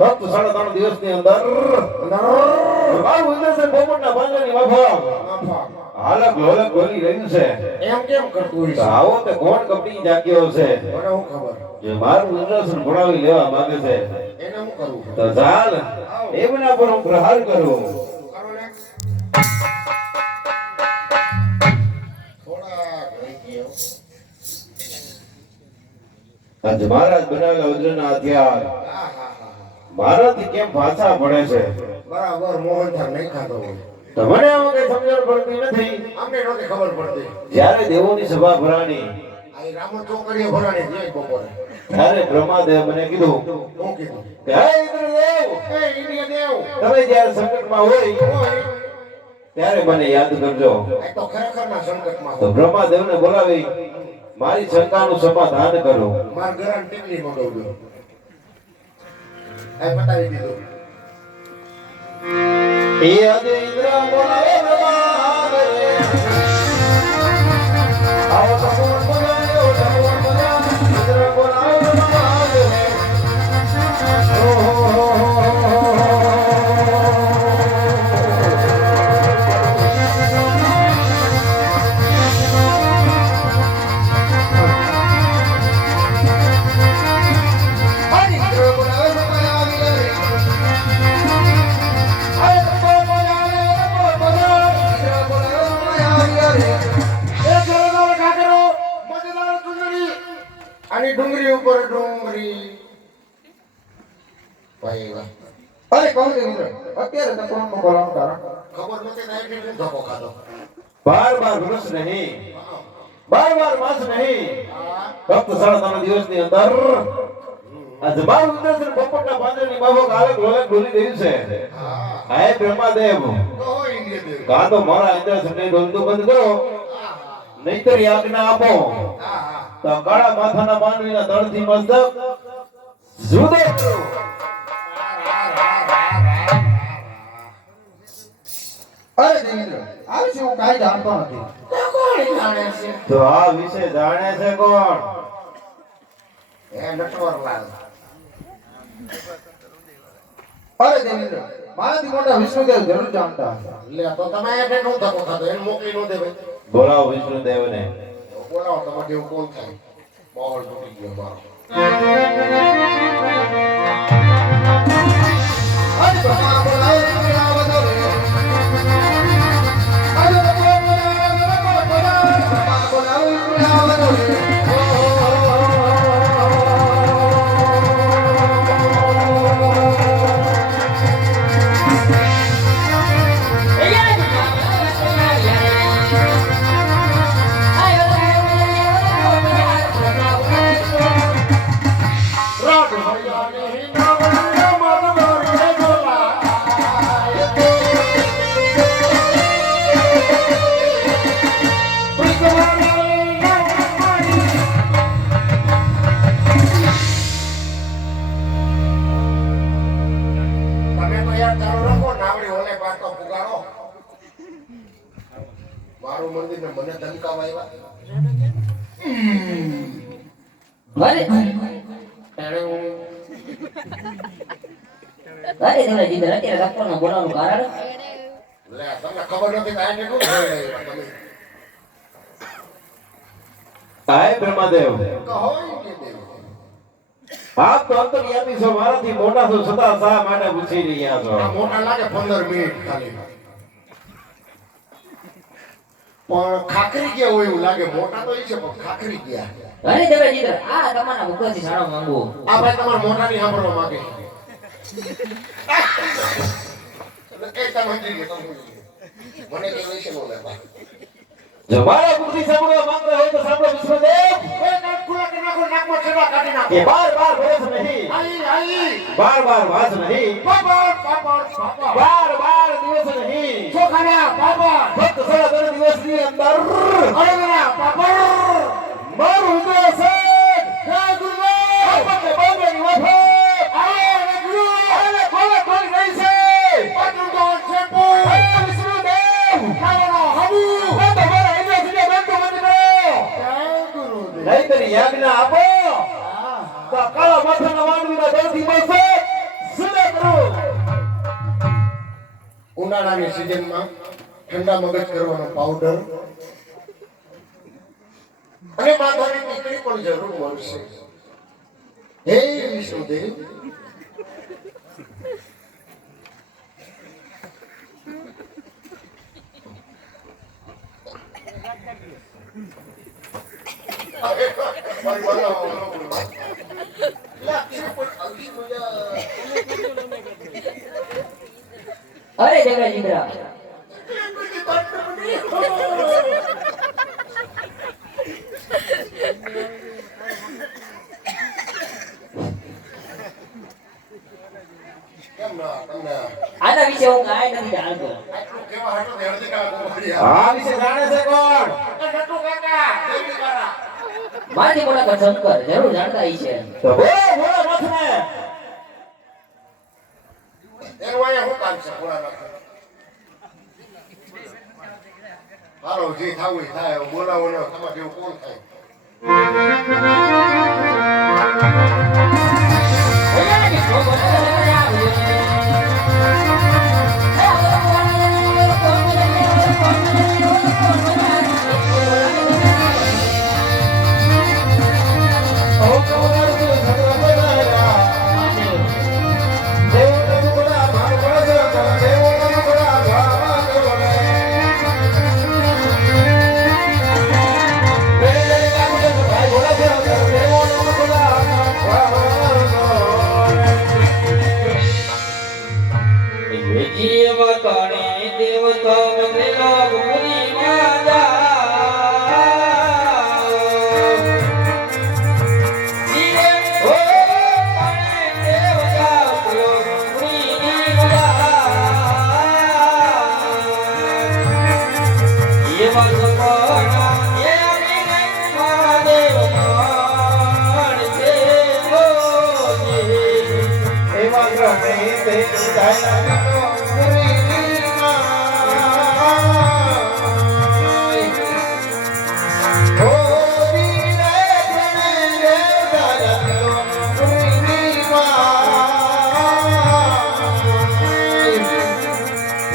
ફક્ત 3.5 દિવસની અંદર બાબુ ઇન્દ્રસેન પોપટના પાંજરાની માફક હાલક લોલક બોલી રહ્યું છે. એમ કેમ કરતું હોય છે? આવો તે કોણ કપટી જાગ્યો છે? મને હું ખબર જે મારું ઇન્દ્રસેન ભણાવી લેવા માંગે છે. એને હું કરું તો ચાલ એમના પર હું પ્રહાર કરું. કરો ને થોડા રહી ગયો. આજ મહારાજ બનાવેલા વજ્રના હથિયાર હા મારાથી કેમ પાછા પડે છે? બરાબર મોહનથાળ નહીં ખાતો હોય તો મને આમાં કઈ સમજણ પડતી નથી. અમને નહોતી ખબર પડતી. જ્યારે દેવોની સભા ભરાણી આ રામો ચોકડીએ ભરાણી જોઈ બપોરે. ત્યારે બ્રહ્માદેવ મને કીધું હું કીધું કે હે ઇન્દ્રદેવ, એ ઇન્દ્રદેવ તમે જ્યારે સંકટમાં હોય ત્યારે મને યાદ કરજો. આ તો ખરેખરના સંકટમાં તો બ્રહ્માદેવને બોલાવી મારી શંકાનું સમાધાન કરો. માર ઘરાને ટીકલી મંગાવ્યો. આ પતાવી દીધું. એ આજે ઇન્દ્ર બોલાવે બ્રહ્માદેવ. આવો તો કોણ બોલાયો, કોણ બોલાયો? ઇન્દ્ર બોલાવે બ્રહ્માદેવ. આની ડુંગરી ઉપર ડુંગરી ભાઈ વાહ. અરે કહું દે મિત્ર અત્યારે તો કોણ બોલાવવાનું કારણ ખબર નથી ને એટલે ધક્કો ખાધો. બાર વર્ષ નહીં, 12 માસ નહીં, ફક્ત 3.5 દિવસની અંદર આ જબાર ઉદ્દેશ્ય પોપટના પાંજરાની માફક હાલક લોલક બોલી રહ્યું છે. હે બ્રહ્માદેવ, તો હોય ઇન્દ્રદેવ. કાં તો મારા ઇન્દ્રસનને ડોલતું બંધ કરો, નહીતર આજ્ઞા આપો તો કાળા માથાના માનવીના તળથી મસ્તક જુદો કરો. અરે દેવેન્દ્ર આ વિશે હું કાંઈ જાણતો નથી. કોણ જાણે છે? તો આ વિશે જાણે છે કોણ? એ નટવરલાલ. અરે દેવેન્દ્ર મારાથી મોટા વિષ્ણુદેવ જરૂર જાણતા હશે. લે તો તમે એને નો ધક્કો ખાધો. એને મોકલી નો દે ભાઈ. બોલાવો વિષ્ણુદેવને. બોલાવો તમારે જેવું કોણ થાય? માહોલ તૂટી ગયો મારો. અરે બ્રહ્મા બોલાવે બોલાવે તો રે. અરે બ્રહ્મા બોલાવે બોલાવે તો રે. મારું મંદિર ને મને ધમકાવા આવ્યા. અરે એને હું અરે દેવરા જીદર અત્યારે ડોક્ટરને બોલાવવાનું કારણ લે તમને ખબર નથી કે આને શું થયું તમે હે બ્રહ્માદેવ, કહો ઇન્દ્રદેવ. આપ તો અંતર્યામી છો, મારાથી મોટા છો છતાં શા માટે પૂછી રહ્યા છો? આ મોટા લાગે 15 મિનિટ ખાલી. પણ ખાખરી ગયા હોય એવું લાગે. મોટા તો ઈ છે પણ ખાખરી ગયા. અરે દેવરા જીદર આ તમારા મુખથી સાણો માંગુ આ ભાઈ તમારા મોટાની સાંભળવા માંગે. એ તમે સમજી ગયા, તમે સમજી ગયા. મને કઈ વિશે નો લેવા. જો મારા મુખથી સાંભળવા માંગતા હોય તો સાંભળો વિષ્ણુદેવ. એ નાક ખુલ્લા કે નાખો, નાકમાં છેડા કાઢી નાખો. કે 12 વર્ષ નહીં, આઈ 12 માસ નહીં, બાબા 12 દિવસ નહીં, ચોખાના બાબા ફક્ત 3.5 દિવસની અંદર અરેના બાબા મારું ઇન્દ્રસેન હે ગુરુદેવ પોપટના પાંજરાની માફક આલે ગુરુ આને કોલે કોલી રહી છે. પાટુડો ચેપો હે વિષ્ણુદેવ, ખાવાનો હબુ આ તમારા ઇન્દ્રસેનને બંધ કરો. હે ગુરુદેવ. નહીતર યાજ્ઞા આપો તો કાળા માથાના માનવીના દળથી મળશે. ઉનાળાની સિઝનમાં ઠંડા મગજ કરવાનો પાવડર અને માથાની ટીકડી પણ જરૂર મળશે. હે વિષ્ણુદેવ, અરે દેવરા જીંદરા કેમ ના તમને આના વિશે હું કાંઈ નથી જાણતો. આટલું કેવા હાટો ને હળદી કાળા ગોમડિયા. આ વિશે જાણે છે કોણ? નટુ કાકા, દેવી કાળા. મારી મુલાકાત શંકર જરૂર જાણતા હશે. તો બોલો બોલો મથને. એનું અહીંયા શું કામ છે ભોળાનાથ? હાલો જે થાવું એ થાય. હવે બોલાવો ને તમારે જેવું કોણ થાય?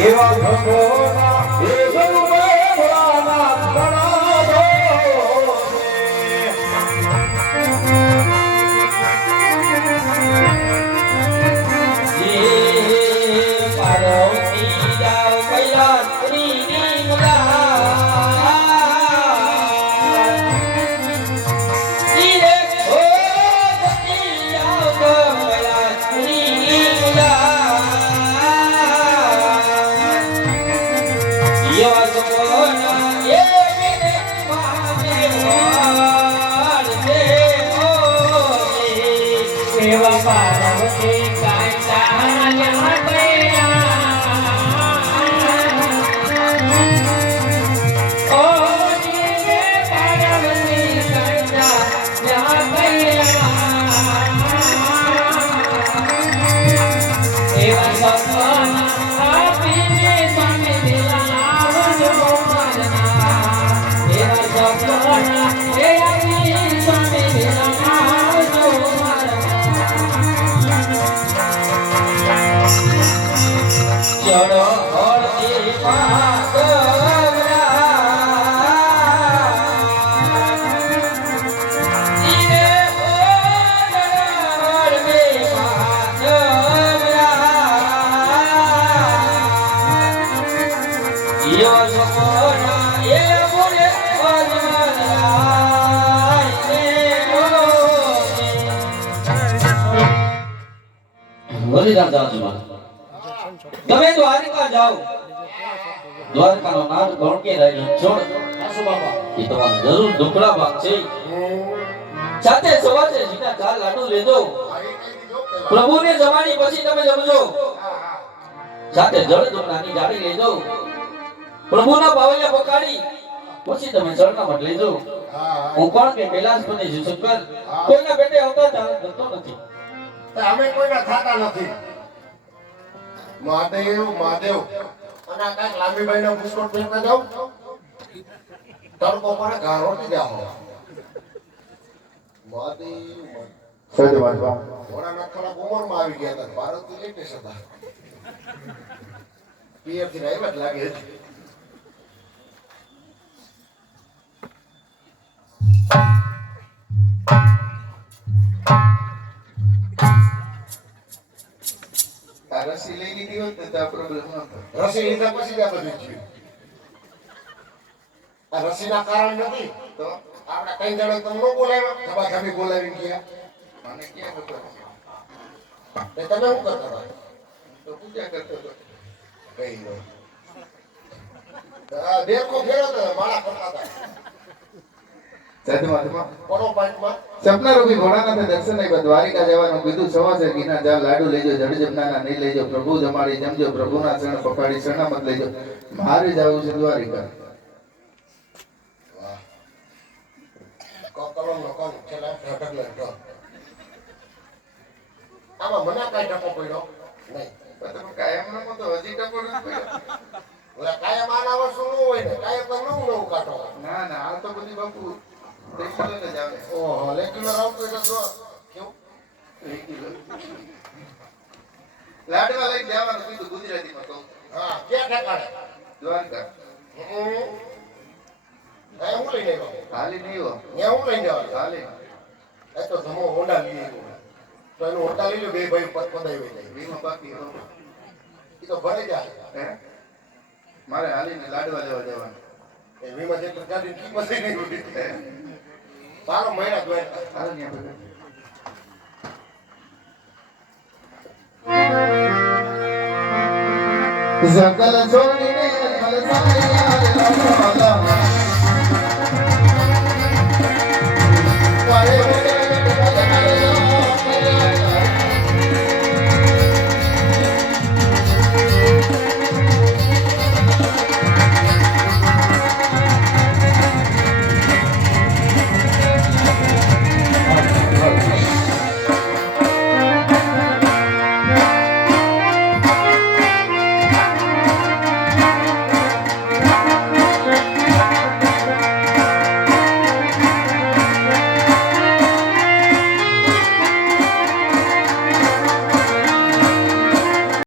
એવા ભગવાના એ સર્વે ભોળાનાથ બના દો વલીરામ જાજુમાં તમે દ્વારકા જાઓ, દ્વારકાનો નાથ ગોણકે રહ્યો છોડ આસુ બાબા એ તમારો જરૂર ઢોકળા ભાગ છે. સાથે સવારે જીના 4 લાડુ લેજો, પ્રભુને જમાડી પછી તમે જમજો. સાથે જળ જમનાની જાળી લેજો, પ્રભુના પાવલિયા પકાડી પછી તમે જળનામત લેજો. હું કોણ કે કૈલાસપતિ શંકર કોઈના પેટે આવતા જતો નથી. અમે કોઈના ખાતા નથી. મહાદેવ મહાદેવ અને આ કાંઈક લાંબીબાઈ ના બિસ્કોટ ભેગા જાવ તડકો પડે ગારો થી જાઓ. મહાદેવ ભોળાનાથ થોડા ઉંમરમાં આવી ગયા હતા. ભારત લેટેસ્ટ હતા. પિયર થી આવ્યા જ લાગે છે. આ રસી લઈ લીધી હોત ને તો આ પ્રોબ્લેમ ન હતો. રસી લીધા પછી જ આ બધું થયું. આ રસીના કારણ નથી તો આપણે કઈ જણા તમને ન બોલાવ્યા ધબાધબી બોલાવી ગયા. મને ક્યાં ખબર છે? એ તમે શું કરતા હતા? તો પૂજા કરતો હતો. કઈ નહીં. આ દેખો ફેરો તો માળા કરતા હતા. સાધુમાં કોનો પાઇપમાં? સપના રૂપી ભોળાનાથે દર્શન આવ્યા. દ્વારિકા જવાનું કીધું. સવાસે ઘીના ચાર લાડુ લેજો, જડજમનાના નહીં લેજો, પ્રભુ જમાડી જમજો, પ્રભુના ચરણ પકડી શરણામત લેજો. મારે જવું છે દ્વારિકા. વાહ. કોકરો લોકોને છેલ્લા ઢગલ ઢગ. આમાં મને કાંઈ ટકો પડ્યો નહીં. પણ તમે કાયમ રમો તો હજી ટપો નથી પડ્યો. ઓલા કાયમ આના વસ્તુ ન હોય ને કાયમ તો નવું નવું કાઢો. ના ના આ તો બધી બાપુ રેગ્યુલર જ આવે. ઓહો રેગ્યુલર આવતું એટલે જો કેવું રેગ્યુલર લાડવા લઈ જવાનું કીધું ગુજરાતીમાં કહું. હા ક્યાં ઠેકાણે? દ્વારકા હું લઈને આવ્યો. હાલી નહીં હો. ત્યાં હું લઈને આવ્યો. હાલી એ તો ધમો હોન્ડા લઈ આવ્યો. તો એનું હોન્ડા લઈ લો બે ભાઈ પદાવી જાય. વીમા બાકી હો. એ તો ભરે જાય. હે મારે હાલીને લાડવા લેવા જવાનું. એ વીમા જેટલું ગાડી કિંમત નહીં ઉડી. સારો મહિના દ્વારા હાલ ત્યાં બધા સકલ સોની